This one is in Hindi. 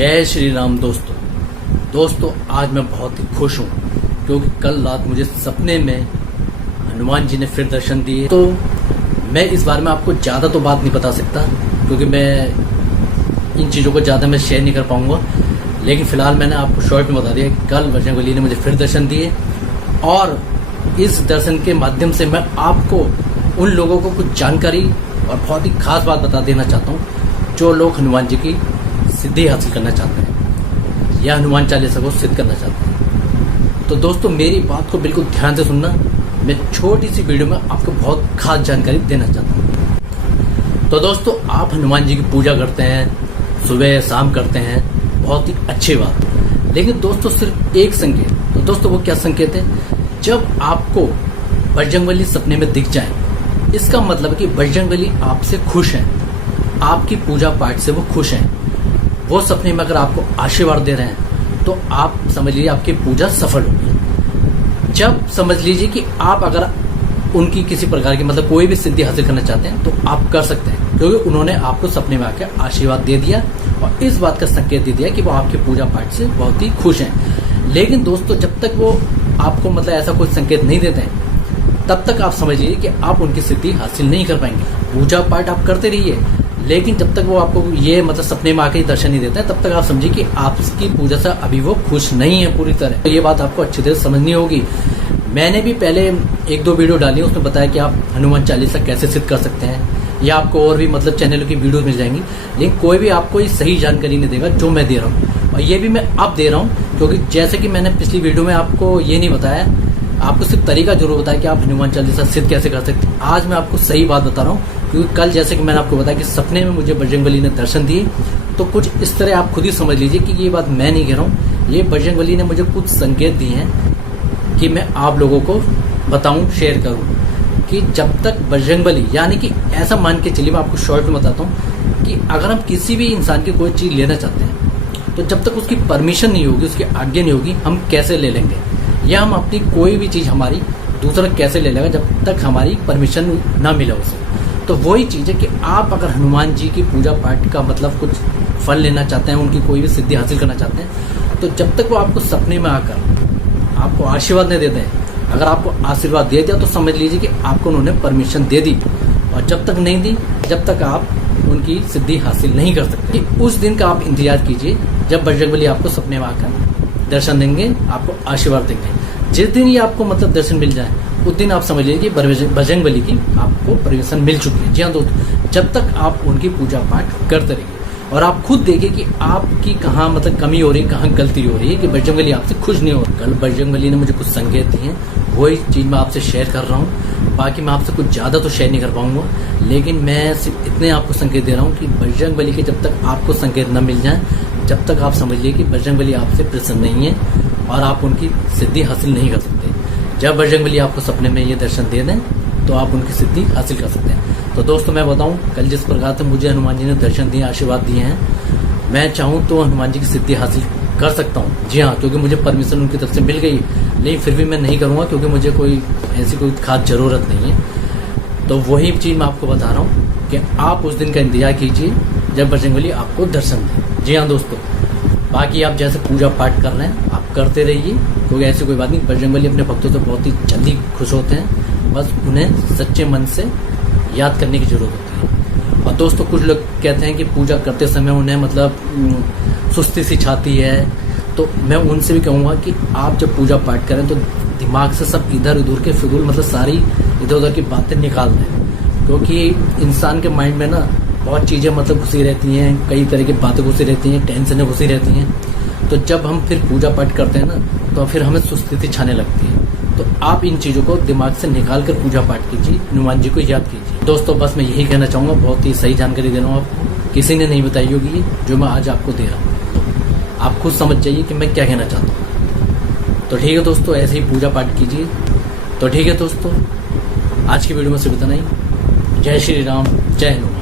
जय श्री राम दोस्तों आज मैं बहुत ही खुश हूँ क्योंकि कल रात मुझे सपने में हनुमान जी ने फिर दर्शन दिए। तो मैं इस बारे में आपको ज़्यादा तो बात नहीं बता सकता क्योंकि मैं इन चीज़ों को ज़्यादा मैं शेयर नहीं कर पाऊँगा, लेकिन फ़िलहाल मैंने आपको शॉर्ट में बता दिया कि कल बजरंगबली ने मुझे फिर दर्शन दिए और इस दर्शन के माध्यम से मैं आपको उन लोगों को कुछ जानकारी और बहुत ही खास बात बता देना चाहता हूँ जो लोग हनुमान जी की सिद्धि हासिल करना चाहते हैं या हनुमान चालीसा को सिद्ध करना चाहते हैं। तो दोस्तों मेरी बात को बिल्कुल ध्यान से सुनना, मैं छोटी सी वीडियो में आपको बहुत खास जानकारी देना चाहता हूँ। तो दोस्तों आप हनुमान जी की पूजा करते हैं, सुबह शाम करते हैं, बहुत ही अच्छी बात। लेकिन दोस्तों सिर्फ एक संकेत, तो दोस्तों वो क्या संकेत है? जब आपको बजरंगबली सपने में दिख जाए, इसका मतलब है कि बजरंगबली आपसे खुश हैं, आपकी पूजा पाठ से वो खुश हैं। वो सपने में अगर आपको आशीर्वाद दे रहे हैं तो आप समझ लीजिए आपकी पूजा सफल होगी। जब समझ लीजिए कि आप अगर उनकी किसी प्रकार की मतलब कोई भी सिद्धि हासिल करना चाहते हैं तो आप कर सकते हैं, क्योंकि उन्होंने आपको सपने में आकर आशीर्वाद दे दिया और इस बात का संकेत दे दिया कि वो आपके पूजा पाठ से बहुत ही खुश हैं। लेकिन दोस्तों जब तक वो आपको मतलब ऐसा कोई संकेत नहीं देते हैं तब तक आप समझ लीजिए कि आप उनकी सिद्धि हासिल नहीं कर पाएंगे। पूजा पाठ आप करते रहिए, लेकिन जब तक वो आपको ये मतलब सपने में आके ही दर्शन नहीं देता है तब तक आप समझिए कि आपकी पूजा से अभी वो खुश नहीं है पूरी तरह। तो ये बात आपको अच्छी तरह समझनी होगी। मैंने भी पहले एक दो वीडियो डाली, उसमें बताया कि आप हनुमान चालीसा कैसे सिद्ध कर सकते हैं, या आपको और भी मतलब चैनलों की वीडियो मिल जाएंगी, लेकिन कोई भी आपको ये सही जानकारी नहीं देगा जो मैं दे रहा हूँ। और ये भी मैं अब दे रहा हूँ क्योंकि जैसे कि मैंने पिछली वीडियो में आपको ये नहीं बताया, आपको सिर्फ तरीका जरूर बताया कि आप हनुमान चालीसा सिद्ध कैसे कर सकते हैं। आज मैं आपको सही बात बता रहा हूँ क्योंकि कल जैसे कि मैंने आपको बताया कि सपने में मुझे बजरंगबली ने दर्शन दिए, तो कुछ इस तरह आप खुद ही समझ लीजिए कि ये बात मैं नहीं कह रहा हूँ, ये बजरंगबली ने मुझे कुछ संकेत दिए हैं कि मैं आप लोगों को बताऊं, शेयर करूं कि जब तक बजरंगबली, यानी कि ऐसा मान के चलिए, मैं आपको शॉर्ट में बताता हूँ कि अगर हम किसी भी इंसान की कोई चीज़ लेना चाहते हैं तो जब तक उसकी परमिशन नहीं होगी, उसकी आज्ञा नहीं होगी, हम कैसे ले लेंगे, या हम अपनी कोई भी चीज़ हमारी दूसरा कैसे ले लेगा जब तक हमारी परमिशन ना मिले उसे। तो वही चीज़ है कि आप अगर हनुमान जी की पूजा पाठ का मतलब कुछ फल लेना चाहते हैं, उनकी कोई भी सिद्धि हासिल करना चाहते हैं, तो जब तक वो आपको सपने में आकर आपको आशीर्वाद नहीं देते हैं, अगर आपको आशीर्वाद दे दिया तो समझ लीजिए कि आपको उन्होंने परमिशन दे दी, और जब तक नहीं दी जब तक आप उनकी सिद्धि हासिल नहीं कर सकते। उस दिन का आप इंतजार कीजिए जब बजरंगबली आपको सपने में आकर दर्शन देंगे, आपको आशीर्वाद देंगे। जिस दिन ये आपको मतलब दर्शन मिल जाए उस दिन आप समझ लीजिए कि बजरंगबली की आपको परमिशन मिल चुकी है। जी हाँ दोस्तों, जब तक आप उनकी पूजा पाठ करते रहिए और आप खुद देखिए कि आपकी कहाँ मतलब कमी हो रही है, कहाँ गलती हो रही है कि बजरंगबली आपसे खुश नहीं हो रही। कल बजरंगबली ने मुझे कुछ संकेत दिए हैं, वही चीज़ मैं आपसे शेयर कर रहा हूँ। बाकी मैं आपसे कुछ ज़्यादा तो शेयर नहीं कर पाऊंगा, लेकिन मैं सिर्फ इतने आपको संकेत दे रहा हूँ कि बजरंगबली के जब तक आपको संकेत न मिल जाए जब तक आप समझिए कि बजरंगबली आपसे प्रसन्न नहीं है और आप उनकी सिद्धि हासिल नहीं कर सकते। जब बजरंगबली आपको सपने में ये दर्शन दे दें तो आप उनकी सिद्धि हासिल कर सकते हैं। तो दोस्तों मैं बताऊं, कल जिस प्रकार से मुझे हनुमान जी ने दर्शन दिए, आशीर्वाद दिए हैं, मैं चाहूँ तो हनुमान जी की सिद्धि हासिल कर सकता हूँ। जी हाँ, क्योंकि मुझे परमिशन उनकी तरफ से मिल गई, लेकिन फिर भी मैं नहीं करूँगा क्योंकि मुझे कोई ऐसी कोई खास ज़रूरत नहीं है। तो वही चीज़ मैं आपको बता रहा हूँ कि आप उस दिन का इंतजार कीजिए जब बजरंगबली आपको दर्शन दें। जी हाँ दोस्तों, बाकी आप जैसे पूजा पाठ कर रहे हैं आप करते रहिए, क्योंकि ऐसी कोई बात नहीं। बजरंगबली अपने भक्तों से बहुत ही जल्दी खुश होते हैं, बस उन्हें सच्चे मन से याद करने की जरूरत होती है। और दोस्तों कुछ लोग कहते हैं कि पूजा करते समय उन्हें मतलब सुस्ती सी छाती है, तो मैं उनसे भी कहूँगा कि आप जब पूजा पाठ करें तो दिमाग से सब इधर उधर के फिजूल मतलब सारी इधर उधर की बातें निकाल दें, क्योंकि इंसान के माइंड में ना बहुत चीज़ें मतलब घुसी रहती हैं, कई तरह की बातें घुसी रहती हैं, टेंशनें घुसी रहती हैं। तो जब हम फिर पूजा पाठ करते हैं ना तो फिर हमें सुस्ती सी छाने लगती है। तो आप इन चीज़ों को दिमाग से निकाल कर पूजा पाठ कीजिए, हनुमान जी को याद कीजिए। दोस्तों बस मैं यही कहना चाहूँगा, बहुत ही सही जानकारी दे रहा हूँ आपको, किसी ने नहीं बताई होगी ये जो मैं आज आपको दे रहा हूँ। आप खुद समझ जाइए कि मैं क्या कहना चाहता हूँ। तो ठीक है दोस्तों, ऐसे ही पूजा पाठ कीजिए। तो ठीक है दोस्तों, आज की वीडियो में सिर्फ इतना ही। जय श्री राम, जय हनुमान।